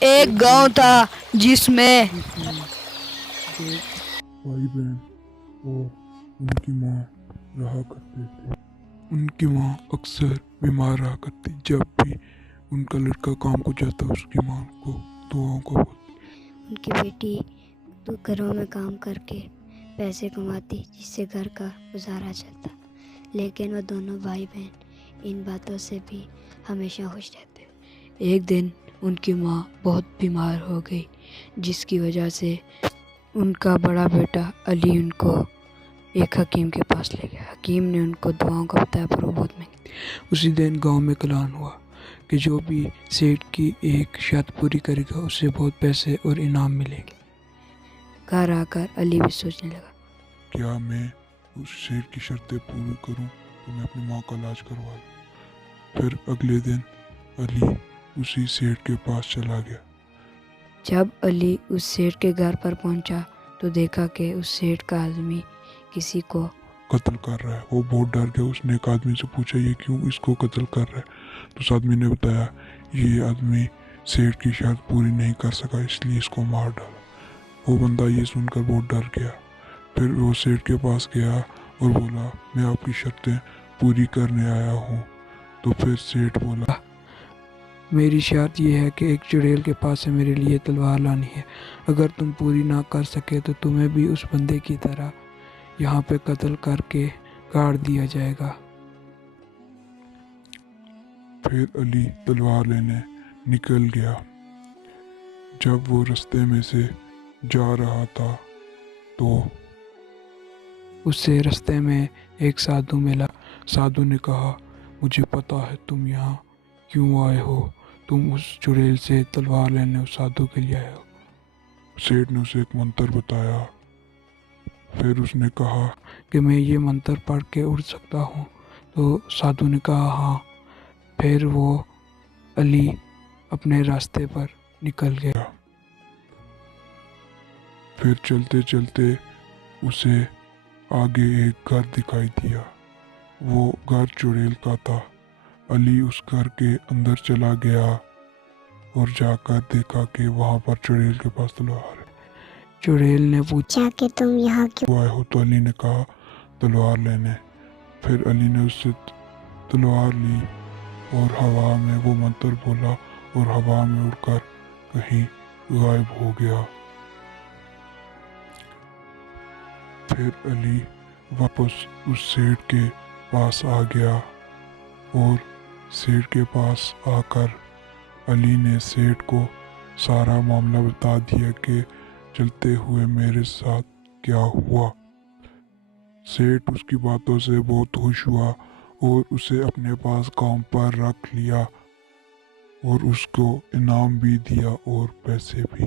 ایک گاؤں تھا جس میں دو بھائی بہن اور ان کی ماں رہا کرتے تھے۔ ان کی ماں اکثر بیمار رہا کرتی، جب بھی ان کا لڑکا کام کو جاتا اس کی ماں کو دعاؤں کو بولتی۔ ان کی بیٹی گھروں میں کام کر کے پیسے کماتی جس سے گھر کا گزارا چلتا، لیکن وہ دونوں بھائی بہن ان باتوں سے بھی ہمیشہ خوش رہتے۔ ایک دن ان کی ماں بہت بیمار ہو گئی، جس کی وجہ سے ان کا بڑا بیٹا علی ان کو ایک حکیم کے پاس لے گیا۔ حکیم نے ان کو دعاؤں کا بتایا پر وہ بہت مہنگی۔ اسی دن گاؤں میں اعلان ہوا کہ جو بھی سیٹھ کی ایک شرط پوری کرے گا اسے بہت پیسے اور انعام ملیں گے۔ گھر آ کر علی بھی سوچنے لگا، کیا میں اس سیٹھ کی شرطیں پوری کروں تو میں اپنی ماں کا علاج کروا لوں۔ پھر اگلے دن علی اسی سیٹھ کے پاس چلا گیا۔ جب علی اس سیٹھ کے گھر پر پہنچا تو دیکھا کہ اس سیٹھ کا آدمی کسی کو قتل کر رہا ہے۔ وہ بہت ڈر گیا۔ اس نے ایک آدمی سے پوچھا یہ کیوں اس کو قتل کر رہا ہے؟ تو اس آدمی نے بتایا یہ آدمی سیٹھ کی شرط پوری نہیں کر سکا اس لیے اس کو مار ڈالا۔ وہ بندہ یہ سن کر بہت ڈر گیا۔ پھر وہ سیٹھ کے پاس گیا اور بولا میں آپ کی شرطیں پوری کرنے آیا ہوں۔ تو پھر سیٹھ بولا میری شرط یہ ہے کہ ایک چڑیل کے پاس سے میرے لیے تلوار لانی ہے۔ اگر تم پوری نہ کر سکے تو تمہیں بھی اس بندے کی طرح یہاں پہ قتل کر کے گاڑ دیا جائے گا۔ پھر علی تلوار لینے نکل گیا۔ جب وہ رستے میں سے جا رہا تھا تو اس سے رستے میں ایک سادھو ملا۔ سادھو نے کہا مجھے پتا ہے تم یہاں کیوں آئے ہو، تم اس چڑیل سے تلوار لینے اس سادھو کے لیے آئے ہو۔ سیٹھ نے اسے ایک منتر بتایا۔ پھر اس نے کہا کہ میں یہ منتر پڑھ کے اڑ سکتا ہوں؟ تو سادھو نے کہا ہاں۔ پھر وہ علی اپنے راستے پر نکل گیا۔ پھر چلتے چلتے اسے آگے ایک گھر دکھائی دیا۔ وہ گھر چڑیل کا تھا۔ علی اس گھر کے اندر چلا گیا اور جا کر دیکھا کہ وہاں پر چڑیل کے پاس تلوار ہے۔ چڑیل نے پوچھا کہ تم یہاں کیوں آئے ہو؟ تو علی نے کہا تلوار لینے۔ پھر علی نے اس سے تلوار لی اور ہوا میں وہ منتر بولا اور ہوا میں اڑ کر کہیں غائب ہو گیا۔ پھر علی واپس اس سیٹھ کے پاس آ گیا اور سیٹھ کے پاس آ کر علی نے سیٹھ کو سارا معاملہ بتا دیا کہ چلتے ہوئے میرے ساتھ کیا ہوا۔ سیٹھ اس کی باتوں سے بہت خوش ہوا اور اسے اپنے پاس کام پر رکھ لیا اور اس کو انعام بھی دیا اور پیسے بھی۔